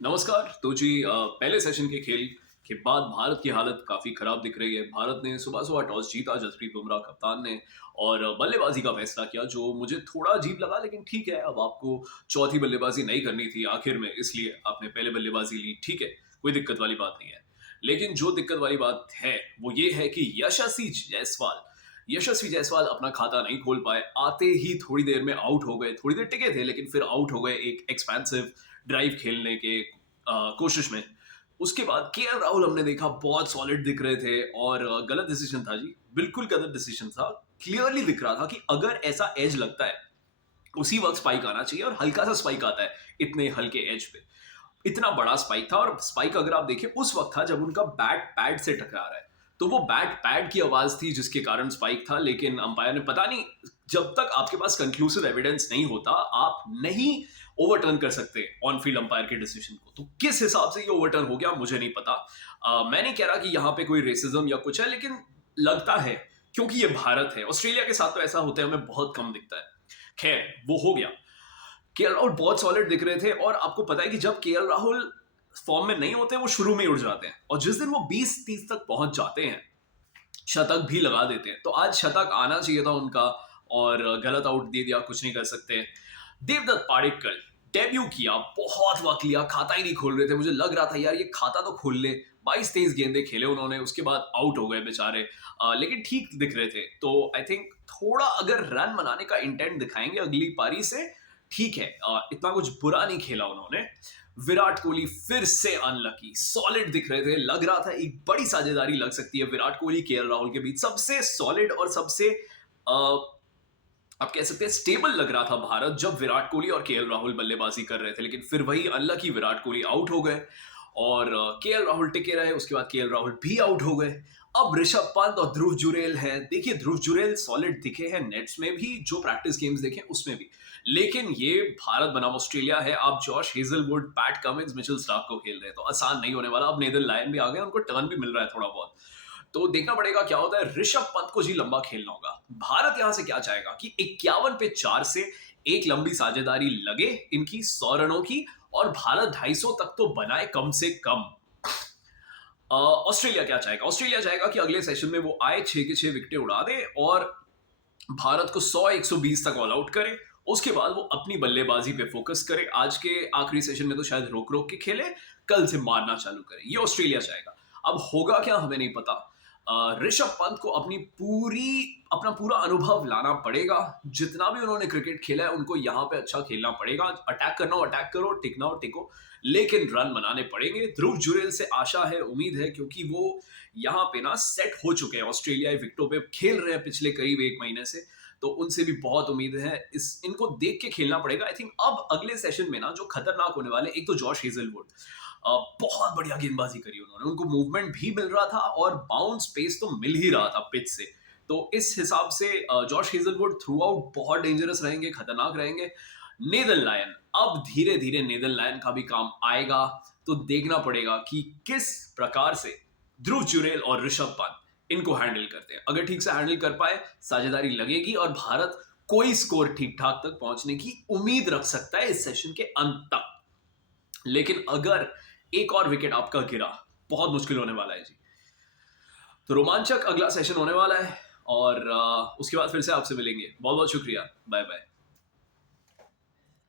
नमस्कार। तो जी पहले सेशन के खेल के बाद भारत की हालत काफ़ी ख़राब दिख रही है। भारत ने सुबह-सुबह टॉस जीता, जसप्रीत बुमराह कप्तान ने और बल्लेबाज़ी का फ़ैसला किया जो मुझे थोड़ा अजीब लगा, लेकिन ठीक है, अब आपको चौथी बल्लेबाज़ी नहीं करनी थी आखिर में, इसलिए आपने पहले बल्लेबाज़ी ली, ठीक है, कोई दिक्कत वाली बात नहीं है। लेकिन जो दिक्कत वाली बात है, वो ये है कि यशस्वी जायसवाल अपना खाता नहीं खोल पाए। आते ही थोड़ी देर में आउट हो गए, थोड़ी देर टिके थे लेकिन फिर आउट हो गए एक एक्सपेंसिव ड्राइव खेलने के कोशिश में। उसके बाद केएल राहुल हमने देखा बहुत सॉलिड दिख रहे थे और गलत डिसीजन था जी, बिल्कुल गलत डिसीजन था। क्लियरली दिख रहा था कि अगर ऐसा एज लगता है, उसी वक्त स्पाइक आना चाहिए और हल्का सा स्पाइक आता है इतने हल्के एज पे। इतना बड़ा स्पाइक था और स्पाइक अगर आप देखें उस वक्त था जब उनका बैट पैड से टकरा रहा है। तो वो बैट पैड की आवाज थी जिसके कारण स्पाइक था, लेकिन अंपायर ने पता नहीं, जब तक आपके पास कंक्लूसिव एविडेंस नहीं होता आप नहीं ओवरटर्न कर सकते ऑन फील्ड अंपायर के डिसीजन को। तो किस हिसाब से ये ओवरटर्न हो गया मुझे नहीं पता। मैं नहीं कह रहा कि यहाँ पे कोई रेसिज्म या कुछ है, लेकिन लगता है क्योंकि ये भारत है। ऑस्ट्रेलिया के साथ तो ऐसा होता है हमें बहुत कम दिखता है। खैर वो हो गया। केएल राहुल बहुत सॉलिड दिख रहे थे और आपको पता है कि जब केएल राहुल फॉर्म में नहीं होते वो शुरू में ही उड़ जाते हैं और जिस दिन वो 20-30 तक पहुंच जाते हैं शतक भी लगा देते हैं। तो आज शतक आना चाहिए था उनका और गलत आउट दे दिया, कुछ नहीं कर सकते। देवदत्त पाडिक्कल डेब्यू किया, बहुत वक्त लिया, खाता ही नहीं खोल रहे थे। मुझे लग रहा था यार ये खाता तो खोल ले। 22-23 गेंदे खेले उन्होंने, उसके बाद आउट हो गए बेचारे। लेकिन ठीक दिख रहे थे। तो आई थिंक थोड़ा अगर रन बनाने का इंटेंट दिखाएंगे अगली पारी से, ठीक है। इतना कुछ बुरा नहीं खेला उन्होंने। विराट कोहली फिर से अनलकी, सॉलिड दिख रहे थे, लग रहा था एक बड़ी साझेदारी लग सकती है विराट कोहली केएल राहुल के बीच। सबसे सॉलिड और सबसे आप कह सकते हैं स्टेबल लग रहा था भारत जब विराट कोहली और केएल राहुल बल्लेबाजी कर रहे थे, लेकिन फिर वही अनलकी विराट कोहली आउट हो गए और केएल राहुल टिके रहे। उसके बाद केएल राहुल भी आउट हो गए। अब ऋषभ पंत और ध्रुव जुरेल हैं। देखिए ध्रुव जुरेल सॉलिड दिखे हैं नेट्स में भी, जो प्रैक्टिस गेम्स देखे उसमें भी, लेकिन ये भारत बनाम ऑस्ट्रेलिया है। आप Josh Hazlewood, PAT Cummins, Mitchell Starc को खेल रहे हैं तो आसान नहीं होने वाला। अब नेदर लायन भी आ गए, उनको टर्न भी मिल रहा है थोड़ा बहुत। तो देखना पड़ेगा क्या होता है। ऋषभ पंत को जी लंबा खेलना होगा। भारत यहां से क्या चाहेगा कि 51 पे 4 से एक लंबी साझेदारी लगे इनकी 100 रनों की और भारत 250 तक तो बनाए कम से कम। ऑस्ट्रेलिया क्या चाहेगा? ऑस्ट्रेलिया चाहेगा कि अगले सेशन में वो आए, 6 के 6 विकेटें उड़ा दे और भारत को 100-120 तक ऑल आउट करे। उसके बाद वो अपनी बल्लेबाजी पे फोकस करे। आज के आखिरी सेशन में तो शायद रोक रोक के खेले, कल से मारना चालू करे। ये ऑस्ट्रेलिया चाहेगा। अब होगा क्या हमें नहीं पता। ऋषभ पंत को अपना पूरा अनुभव लाना पड़ेगा। जितना भी उन्होंने क्रिकेट खेला है उनको यहाँ पे अच्छा खेलना पड़ेगा। अटैक करना हो अटैक करो, टिकना हो टिको, लेकिन रन बनाने पड़ेंगे। ध्रुव जुरेल से आशा है, उम्मीद है, क्योंकि वो यहाँ पे ना सेट हो चुके हैं। ऑस्ट्रेलियाई विकेटों पे खेल रहे हैं पिछले करीब 1 महीने से, तो उनसे भी बहुत उम्मीद है। इनको देख के खेलना पड़ेगा। आई थिंक अब अगले सेशन में ना जो खतरनाक होने वाले, एक तो जॉश हेजलवुड, बहुत बढ़िया गेंदबाजी करी उन्होंने, उनको मूवमेंट भी मिल रहा था और बाउंस पेस तो मिल ही रहा था पिच से। तो इस हिसाब से जॉश हेजलवुड थ्रू आउट बहुत डेंजरस रहेंगे, खतरनाक रहेंगे। नेदन लायन, अब धीरे धीरे नेदन लायन का भी काम आएगा। तो देखना पड़ेगा कि किस प्रकार से ध्रुव जुरेल और ऋषभ पंत इनको हैंडल करते हैं। अगर ठीक से हैंडल कर पाए, साझेदारी लगेगी और भारत कोई स्कोर ठीक ठाक तक पहुंचने की उम्मीद रख सकता है इस सेशन के अंत तक। लेकिन अगर एक और विकेट आपका गिरा, बहुत मुश्किल होने वाला है जी। तो रोमांचक अगला सेशन होने वाला है और उसके बाद फिर से आपसे मिलेंगे। बहुत बहुत शुक्रिया। Bye bye.